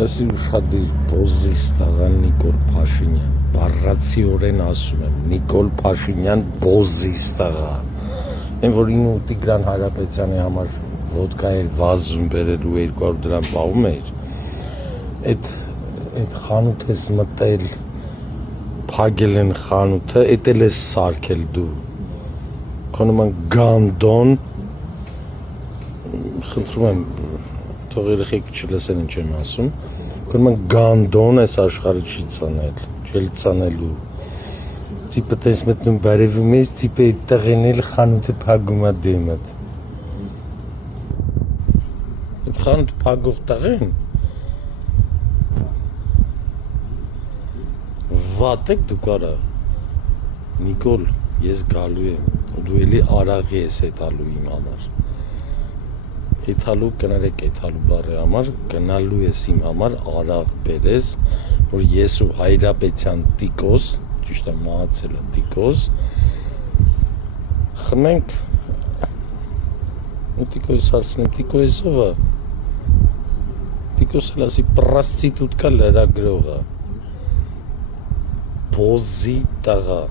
Լսի ուշադիր Բոզիստաղան Նիկոլ Փաշինյան, բառացիորեն ասում եմ, Նիկոլ Փաշինյան Բոզիստաղա, այն որ ինու Տիգրան Հայրապետյանի համար ոդկա էր վազում բերելու 200 դրամ պահում էր, այդ խանութ ես մտել, փագել են խանութը, էդ էլ ես սարքել դու, քո նման գանդոն, խնդրում եմ, թող երեխեք չլսեն ինչ եմ ասում, քո նման գանդոն այս աշխարհը չի ծանել, չի ծանելու, տիպը տես մտնում բարևում ես, տիպը այդտեղ էնել խանութը փագում է դեմդ, այդ խանութը փագող տղեն, վատ եք դու կարա, Նիկոլ, ես գալու եմ, ու դու էլի արաղի ես հետալու իմ համար, հետալու կներեք հետալու բարի համար, գնալու ես իմ համար արաղ բերես, որ ես ու Հայրապետյան Տիկոս, ճիշտ է մահացել է Տիկոս, խմենք, ու Տիկոս հարցնեմ, Տիկոս ով է, Տիկոս էլ ասի պրաստիտուտկա լրագրող է, Բոզի տղա,